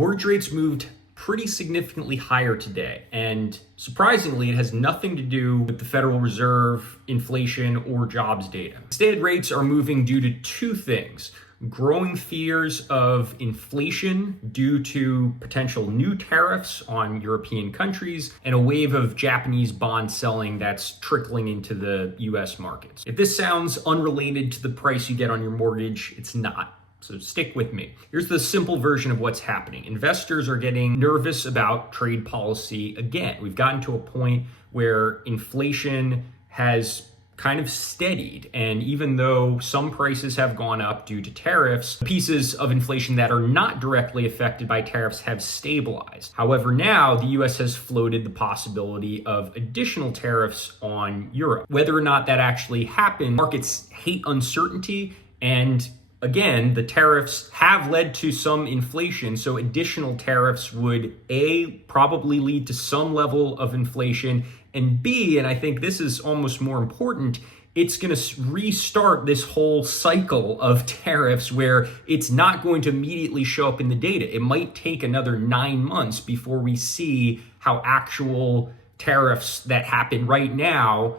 Mortgage rates moved pretty significantly higher today, and surprisingly, it has nothing to do with the Federal Reserve, inflation, or jobs data. Instead, rates are moving due to two things: growing fears of inflation due to potential new tariffs on European countries, and a wave of Japanese bond selling that's trickling into the US markets. If this sounds unrelated to the price you get on your mortgage, it's not. So stick with me. Here's the simple version of what's happening. Investors are getting nervous about trade policy again. We've gotten to a point where inflation has kind of steadied. And even though some prices have gone up due to tariffs, pieces of inflation that are not directly affected by tariffs have stabilized. However, now the US has floated the possibility of additional tariffs on Europe. Whether or not that actually happened, markets hate uncertainty, and again, the tariffs have led to some inflation, so additional tariffs would A, probably lead to some level of inflation, and B, and I think this is almost more important, it's going to restart this whole cycle of tariffs where it's not going to immediately show up in the data. It might take another 9 months before we see how actual tariffs that happen right now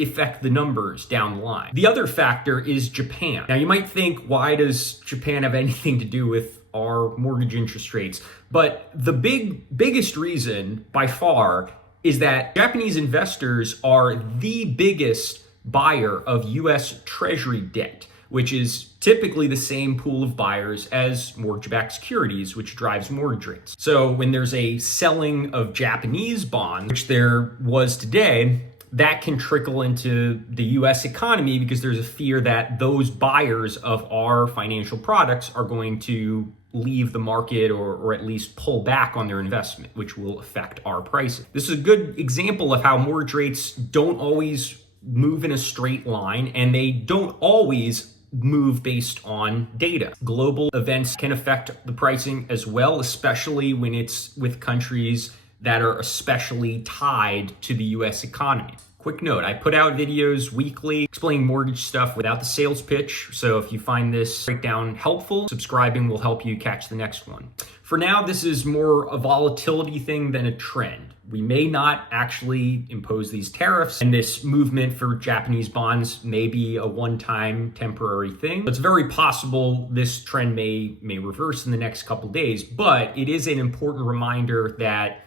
affect the numbers down the line. The other factor is Japan. Now you might think, why does Japan have anything to do with our mortgage interest rates? But the biggest reason by far is that Japanese investors are the biggest buyer of US Treasury debt, which is typically the same pool of buyers as mortgage-backed securities, which drives mortgage rates. So when there's a selling of Japanese bonds, which there was today, that can trickle into the US economy because there's a fear that those buyers of our financial products are going to leave the market or at least pull back on their investment, which will affect our pricing. This is a good example of how mortgage rates don't always move in a straight line, and they don't always move based on data. Global events can affect the pricing as well, especially when it's with countries that are especially tied to the US economy. Quick note, I put out videos weekly explaining mortgage stuff without the sales pitch. So if you find this breakdown helpful, subscribing will help you catch the next one. For now, this is more a volatility thing than a trend. We may not actually impose these tariffs, and this movement for Japanese bonds may be a one-time temporary thing. It's very possible this trend may reverse in the next couple days, but it is an important reminder that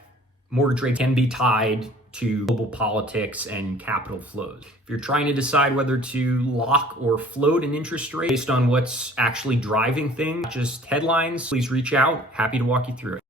mortgage rates can be tied to global politics and capital flows. If you're trying to decide whether to lock or float an interest rate based on what's actually driving things, not just headlines, please reach out. Happy to walk you through it.